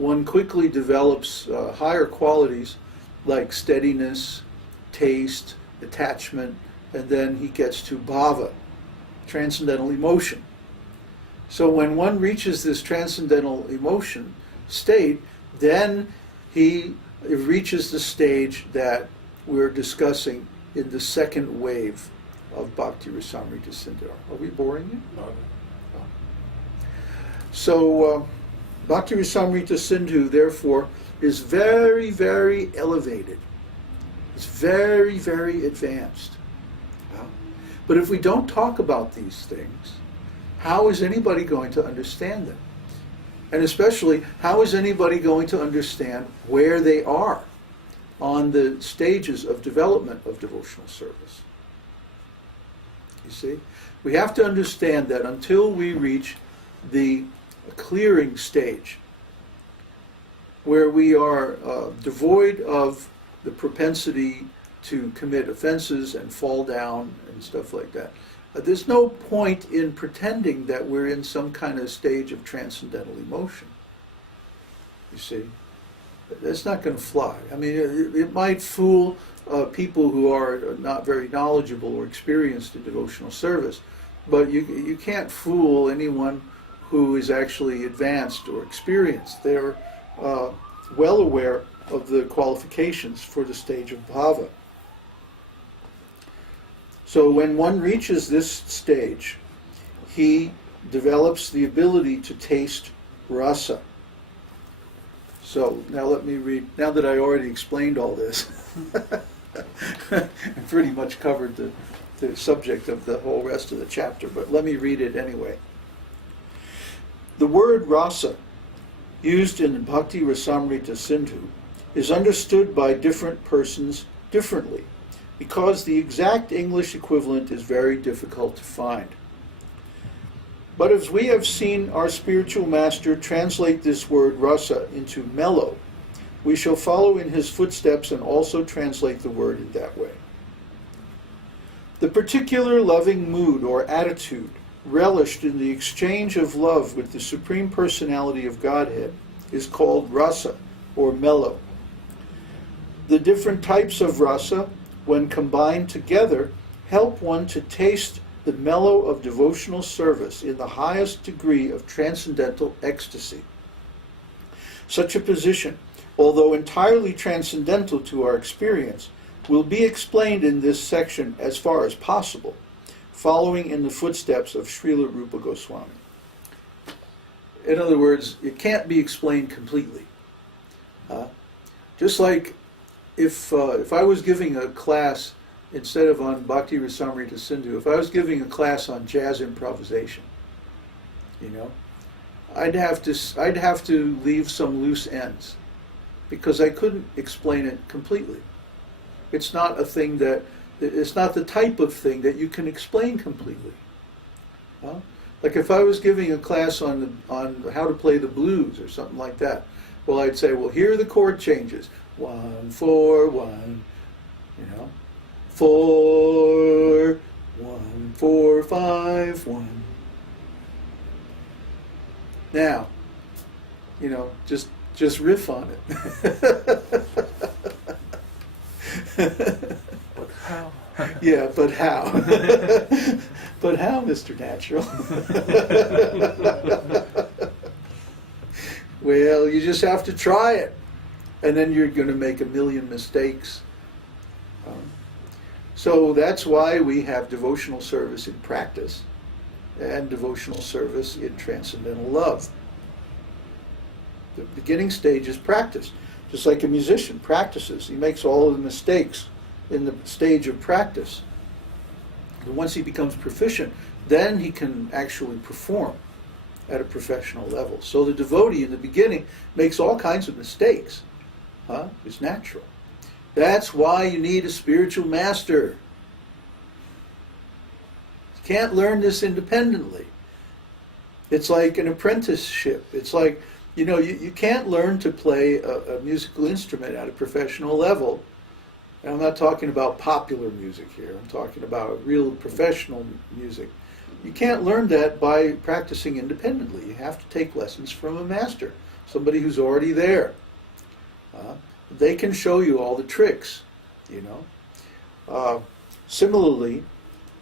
one quickly develops higher qualities like steadiness, taste, attachment, and then he gets to bhava, transcendental emotion. So when one reaches this transcendental emotion state, then he reaches the stage that we're discussing in the second wave of Bhakti-rasāmr ta-sindhu. Are we boring you? No. Oh. So Bhakti-rasāmr ta-sindhu, therefore, is very, very elevated. It's very, very advanced. But if we don't talk about these things, how is anybody going to understand them? And especially, how is anybody going to understand where they are on the stages of development of devotional service? You see? We have to understand that until we reach the clearing stage, where we are devoid of the propensity to commit offenses and fall down and stuff like that, there's no point in pretending that we're in some kind of stage of transcendental emotion. You see? That's not going to fly. I mean, it might fool people who are not very knowledgeable or experienced in devotional service, but you can't fool anyone who is actually advanced or experienced. They're well aware of the qualifications for the stage of bhava. So when one reaches this stage, he develops the ability to taste rasa. So now let me read, now that I already explained all this, I pretty much covered the subject of the whole rest of the chapter, but let me read it anyway. The word rasa, used in Bhakti-rasāmr ta-sindhu, is understood by different persons differently, because the exact English equivalent is very difficult to find. But as we have seen our spiritual master translate this word rasa into mellow, we shall follow in his footsteps and also translate the word in that way. The particular loving mood or attitude relished in the exchange of love with the Supreme Personality of Godhead is called rasa, or mellow. The different types of rasa, when combined together, help one to taste the mellow of devotional service in the highest degree of transcendental ecstasy. Such a position, although entirely transcendental to our experience, will be explained in this section as far as possible, following in the footsteps of Śrīla Rūpa Gosvāmī. In other words, it can't be explained completely. Just like if I was giving a class, instead of on Bhakti-rasāmr ta-sindhu, if I was giving a class on jazz improvisation, I'd have to leave some loose ends, because I couldn't explain it completely. It's not the type of thing that you can explain completely. Like if I was giving a class on how to play the blues or something like that, well, I'd say, well, here are the chord changes. 1, 4, 1, 4, 1, 4, 5, 1. Now, just riff on it. But how? Yeah, but how? But how, Mr. Natural? Well, you just have to try it, and then you're going to make a million mistakes. So that's why we have devotional service in practice and devotional service in transcendental love. The beginning stage is practice. Just like a musician practices. He makes all of the mistakes in the stage of practice. And once he becomes proficient, then he can actually perform at a professional level. So the devotee in the beginning makes all kinds of mistakes. It's natural. That's why you need a spiritual master. You can't learn this independently. It's like an apprenticeship. It's like, you can't learn to play a musical instrument at a professional level. And I'm not talking about popular music here. I'm talking about real professional music. You can't learn that by practicing independently. You have to take lessons from a master. somebody who's already there. They can show you all the tricks, you know. Similarly,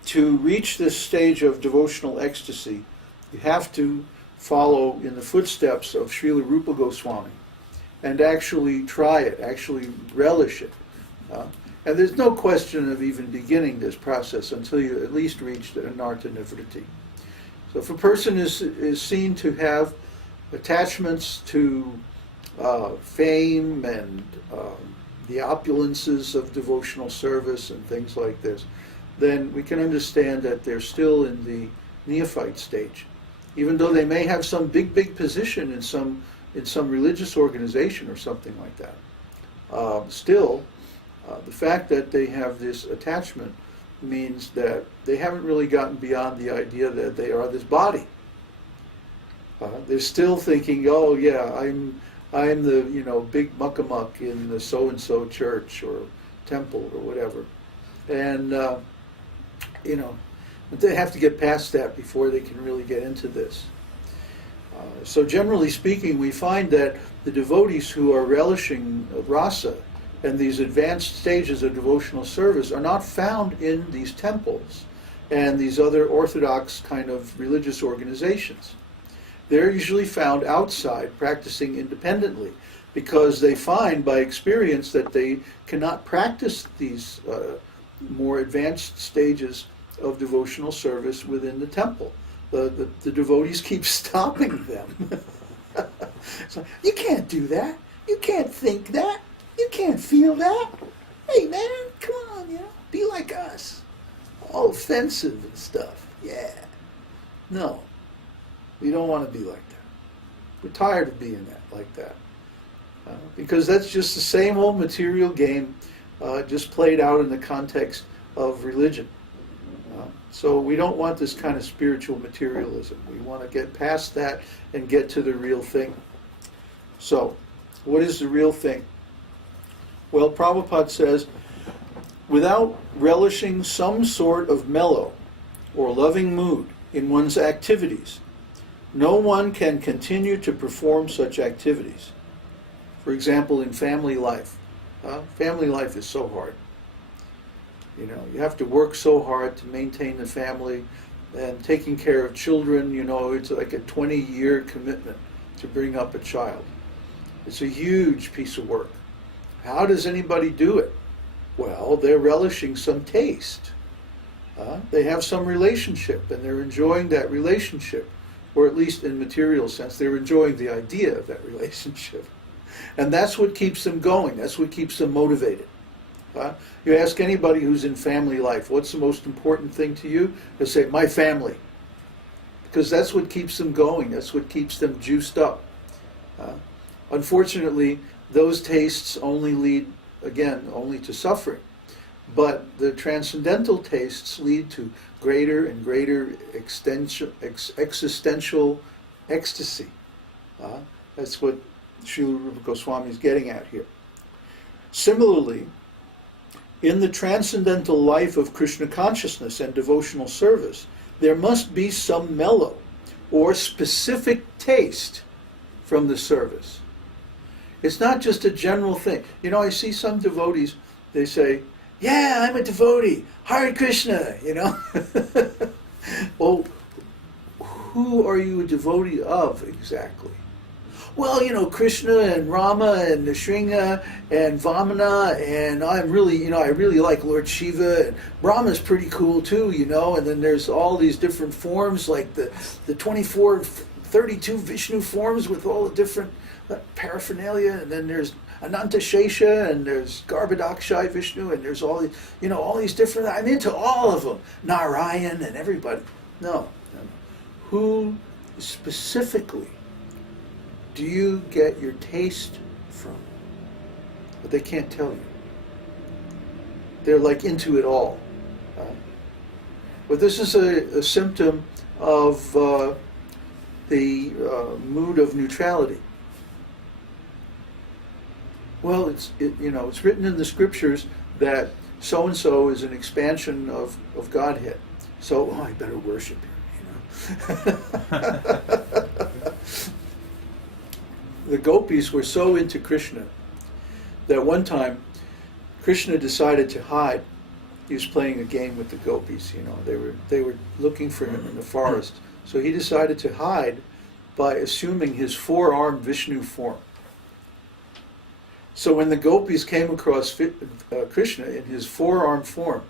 to reach this stage of devotional ecstasy, you have to follow in the footsteps of Śrīla Rūpa Gosvāmī and actually try it, actually relish it. And there's no question of even beginning this process until you at least reach the anartha nivriti. So if a person is seen to have attachments to fame and the opulences of devotional service and things like this, then we can understand that they're still in the neophyte stage. Even though they may have some big position in some religious organization or something like that. Still, the fact that they have this attachment means that they haven't really gotten beyond the idea that they are this body. They're still thinking, oh yeah, I'm the big muckamuck in the so-and-so church or temple or whatever. And but they have to get past that before they can really get into this. So generally speaking, we find that the devotees who are relishing rasa and these advanced stages of devotional service are not found in these temples and these other orthodox kind of religious organizations. They're usually found outside, practicing independently, because they find by experience that they cannot practice these more advanced stages of devotional service within the temple. The devotees keep stopping them. So, you can't do that. You can't think that. You can't feel that. Hey man, come on, be like us. All offensive and stuff. Yeah. No. We don't want to be like that. We're tired of being like that. Because that's just the same old material game, just played out in the context of religion. So we don't want this kind of spiritual materialism. We want to get past that and get to the real thing. So, what is the real thing? Well, Prabhupada says, without relishing some sort of mellow or loving mood in one's activities, no one can continue to perform such activities. For example, in family life. Family life is so hard. You have to work so hard to maintain the family, and taking care of children, it's like a 20-year commitment to bring up a child. It's a huge piece of work. How does anybody do it? Well, they're relishing some taste. They have some relationship, and they're enjoying that relationship, or at least in material sense, they're enjoying the idea of that relationship. And that's what keeps them going. That's what keeps them motivated. You ask anybody who's in family life, what's the most important thing to you? They'll say, my family. Because that's what keeps them going. That's what keeps them juiced up. Unfortunately, those tastes only lead, again, only to suffering. But the transcendental tastes lead to greater and greater existential ecstasy. That's what Śrīla Rūpa Gosvāmī is getting at here. Similarly, in the transcendental life of Krishna consciousness and devotional service, there must be some mellow or specific taste from the service. It's not just a general thing. I see some devotees, they say, yeah, I'm a devotee, Hare Krishna, Well, who are you a devotee of exactly? Well, Krishna and Rama and Nrsimha and Vamana, and I'm really, I really like Lord Shiva, and Brahma's pretty cool too, and then there's all these different forms, like the 24, 32 Vishnu forms with all the different paraphernalia, and then there's Ananta Shesha, and there's Garbhodakshai Vishnu, and there's all these, all these different, I'm into all of them, Narayan and everybody. No. Who specifically do you get your taste from? But they can't tell you. They're like into it all. But this is a symptom of the mood of neutrality. Well, it's written in the scriptures that so-and-so is an expansion of Godhead. So, I better worship him, the gopis were so into Krishna that one time Krishna decided to hide. He was playing a game with the gopis, you know. They were looking for him in the forest. So he decided to hide by assuming his four-armed Vishnu form. So when the gopis came across Krishna in his four-armed form,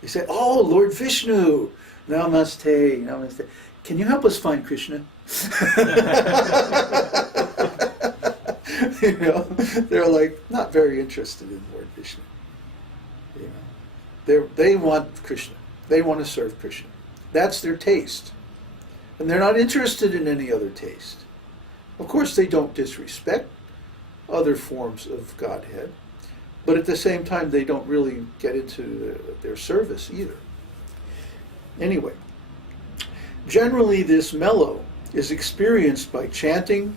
they said, "Oh, Lord Vishnu, namaste, namaste. Can you help us find Krishna?" You know, they're like not very interested in Lord Vishnu. You know, they want Krishna. They want to serve Krishna. That's their taste, and they're not interested in any other taste. Of course, they don't disrespect other forms of Godhead, but at the same time, they don't really get into their service either. Anyway, generally, this mellow is experienced by chanting,